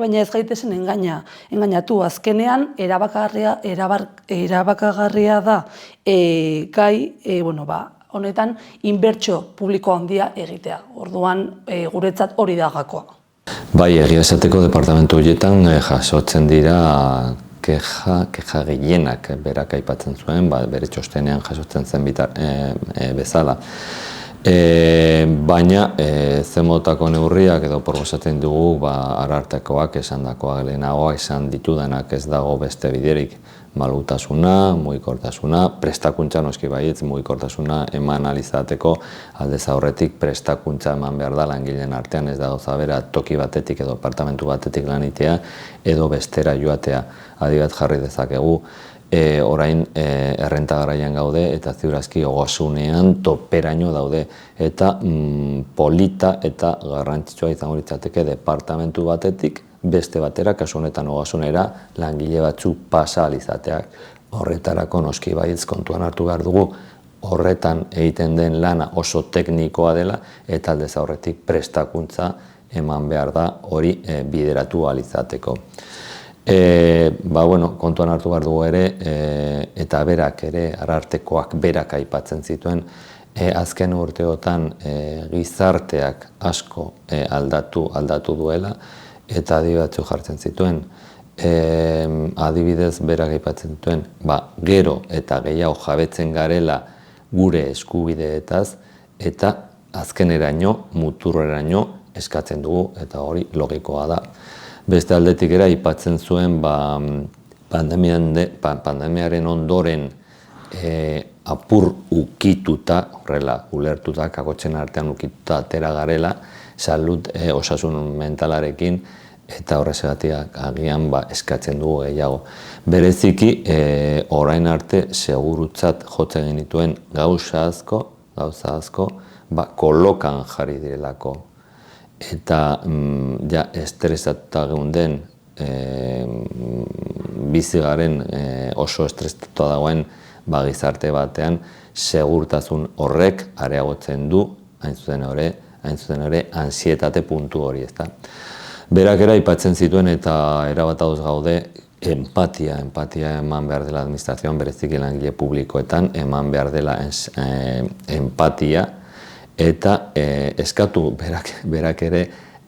Baina ez gaitezen engainatu. Azkenean, erabakagarria da gai honetan inbertsio publiko handia egitea. Orduan guretzat hori da gakoa. Bai, egia esateko departamentu horietan jasotzen dira keja gehienak berak aipatzen zuen, bere txostenean jasotzen zen bezala. Baina zemotako neurriak edo proposatzen dugu arartekoak esandakoak lehenagoa esan ditudanak ez dago beste biderik. Malgutasuna, mugikortasuna, prestakuntza noski baietz, mugikortasuna eman alizateko aldez aurretik prestakuntza eman behar da langileen artean, ez da gauza bera toki batetik edo apartamentu batetik lanitea edo bestera joatea. Adibet jarri dezakegu, orain errenta garaian gaude eta ziurazki ogasunean toperaino daude eta polita eta garrantzitsua izango litzateke departamentu batetik beste batera, kasu honetan ogasunera, langile batzu pasa alizateak. Horretarako noski baietz kontuan hartu behar dugu, horretan egiten den lana oso teknikoa dela eta aldez aurretik prestakuntza eman behar da hori bideratu alizateko. Kontuan hartu behar dugu ere, eta berak ere, arartekoak berak aipatzen zituen, azken urteotan gizarteak asko aldatu duela, eta adibidez jartzen zituen. Adibidez berak aipatzen zituen, gero eta gehiago jabetzen garela gure eskubideetaz, eta azkeneraino, muturreraino eskatzen dugu, eta hori logikoa da. Beste aldetik ere aipatzen zuen pandemiaren ondoren apur ukituta, horrela ulertuta, kakotzen artean ukituta atera garela, osasun mentalarekin, eta horrezagatik agian eskatzen dugu gehiago. Bereziki, orain arte segurutzat jotzen genituen gauza asko, kolokan jarri direlako. Eta estresatuta geunden, bizi garen oso estresatuta dagoen gizarte batean, segurtasun horrek areagotzen du, hain zuzen ere, ansietate puntu hori, ezta. Berak ere aipatzen zituen eta erabat ados gaude empatia eman behar dela administrazioan, bereziki langile publikoetan, eman behar dela empatia, eta eskatu berak ere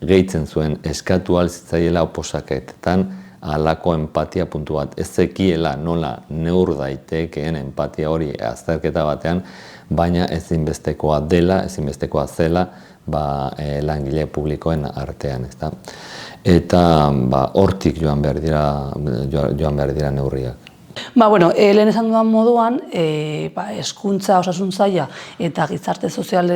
gehitzen zuen, eskatu alzitzaiela oposaketetan halako empatia puntu bat. Ez zekiela nola neur daitekeen empatia hori azterketa batean, baina ezinbestekoa zela langile publikoen artean, ezta. Eta hortik joan behar dira neurriak. Lehen esan dudan moduan, hezkuntza, osasun saila eta gizarte sozial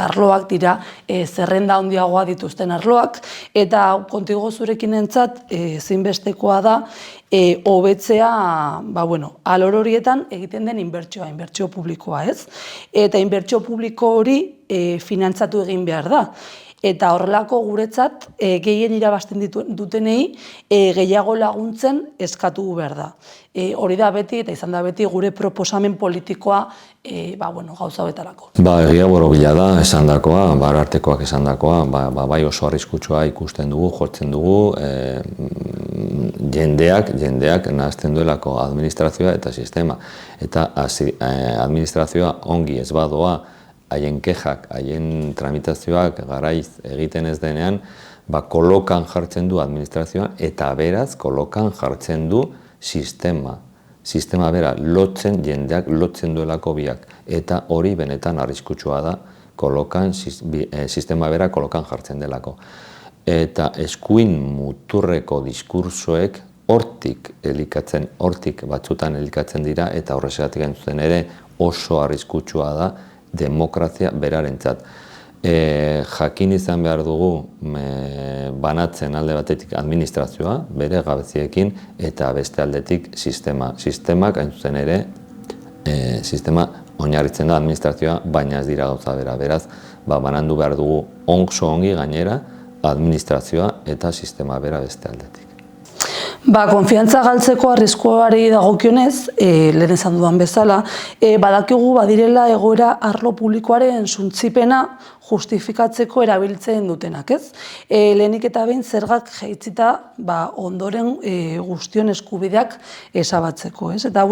arloak dira zerrenda handiagoa dituzten arloak, eta kontigo zurekin entzat ezinbestekoa da hobetzea alor horietan egiten den inbertsio publikoa, ez? Eta inbertsio publiko hori finantzatu egin behar da. Eta horrelako guretzat gehien irabazten dutenei gehiago laguntzen eskatu behar da. Hori da beti eta izan da beti gure proposamen politikoa gauza betarako. Egia borobila da esandakoa, arartekoak esandakoa, bai oso arriskutsua ikusten dugu, jotzen dugu, jendeak nahazten duelako administrazioa eta sistema. Eta administrazioa ongi ez badoa, haien kexak, haien tramitazioak garaiz egiten ez denean, kolokan jartzen du administrazioan eta beraz kolokan jartzen du sistema. Sistema bera jendeak lotzen duelako biak. Eta hori benetan arriskutsua da sistema bera kolokan jartzen delako. Eta eskuin muturreko diskursoek hortik batzutan elikatzen dira eta horrexegatik entzuten ere oso arriskutsua da demokrazia berarentzat. Jakin izan behar dugu banatzen alde batetik administrazioa, bere gabeziekin, eta beste aldetik sistema. Sistemak, hain zuzen ere, sistema oinarritzen da administrazioa, baina ez dira gauza bera. Beraz, banandu behar dugu oso ongi gainera administrazioa eta sistema bera beste aldetik. Konfiantza galtzeko arriskuari dagokionez, lehen esan dudan bezala, badakigu badirela egoera arlo publikoaren suntzipena justifikatzeko erabiltzen dutenak, ez? Lehenik eta behin zergak jaitsita ondoren guztion eskubideak ezabatzeko, ez? Eta,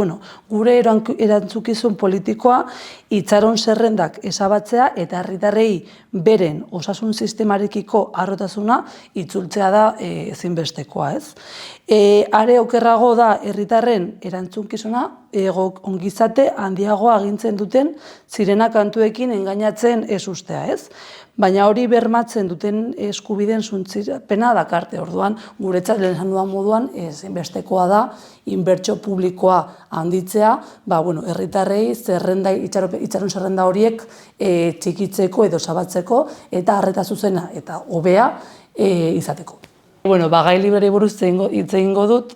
gure erantzukizun politikoa itxaron zerrendak ezabatzea eta herritarrei beren osasun sistemarekiko harrotasuna itzultzea da ezinbestekoa, ez? Are okerrago da herritarren erantzukizuna ongizate handiagoa agintzen duten sirena kantuekin engainatzen ez ustea, ez? Baina hori bermatzen duten eskubideen suntsipena dakarte. Orduan, guretzat lehen esan dudan moduan, ezinbestekoa da inbertsio publikoa handitzea, herritarrei itxaron zerrenda horiek txikitzeko edo zabatzeko eta arreta zuzena eta hobea izateko. Gai libreri buruz hitz egingo dut,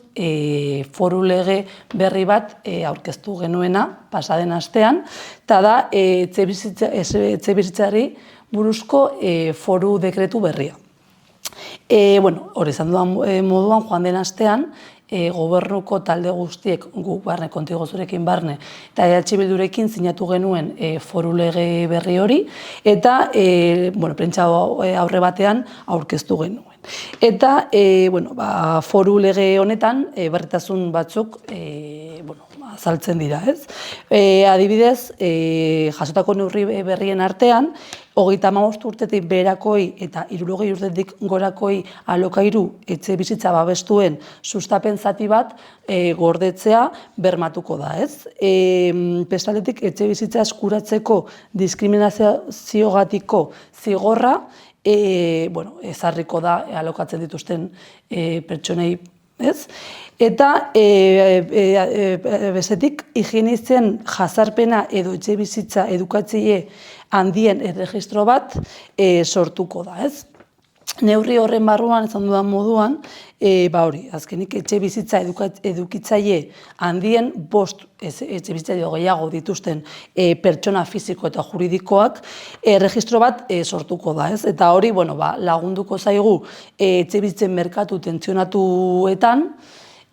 foru lege berri bat aurkeztu genuena pasaden astean, eta da etxebizitzari buruzko foru dekretu berria. Hori izan dudan moduan, joan den astean, gobernuko talde guztiek guk barne, Kontigo Zurekin barne, eta EH Bildurekin sinatu genuen foru lege berri hori, eta prentsa aurre batean aurkeztu genuen. Eta foru lege honetan berritasun batzuk azaltzen dira, ez? Adibidez, jasotako neurri berrien artean, 35 urtetik beherakoi eta 60 urtetik gorakoi alokairu etxebizitza babestuen sustapen zati bat gordetzea bermatuko da, ez? Bestaldetik etxebizitza eskuratzeko diskriminaziogatiko zigorra ezarriko da alokatzen dituzten pertsonei, ez? Eta bestetik higienisten jazarpena edo etxebizitza edukatzaile handien erregistro bat sortuko da, ez? Neurri horren barruan, esan dudan moduan, azkenik etxebizitza edukitzaile handien 5 etxebizitza edo gehiago dituzten pertsona fisiko eta juridikoak erregistro bat sortuko da, ez? Eta hori, lagunduko zaigu etxebizitzen merkatu tentsionatuetan,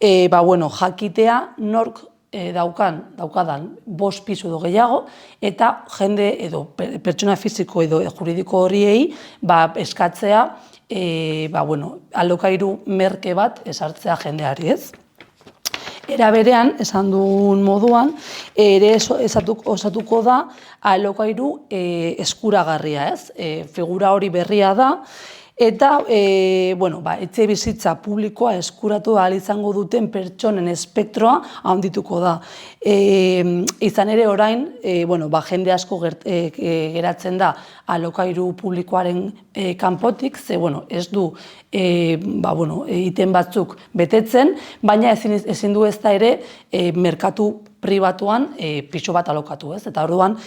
jakitea nork daukadan 5 pisu edo gehiago, eta jende edo pertsona fisiko edo juridiko horiei eskatzea alokairu merke bat ezartzea jendeari, ez? Era berean, esan duen moduan, ere osatuko da alokairu eskuragarria, ez? Figura hori berria da, eta etxebizitza publikoa eskuratu ahal izango duten pertsonen espektroa handituko da. Izan ere orain, jende asko geratzen da alokairu publikoaren kanpotik, ze ez du iten batzuk betetzen, baina ezin du ez da ere merkatu pribatuan pisu bat alokatu, ez? Eta orduan,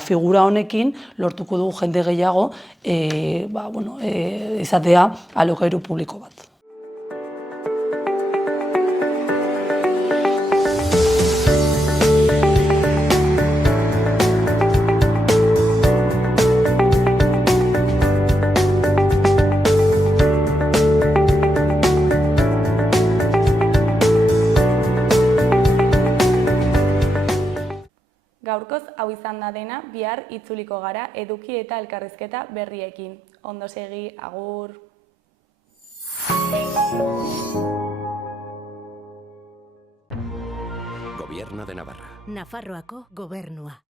figura honekin lortuko dugu jende gehiago izatea alokairu publiko bat. Gaurkoz hau izan da dena, bihar itzuliko gara eduki eta elkarrizketa berriekin. Ondo segi, agur! Gobierno de Navarra. Nafarroako gobernua.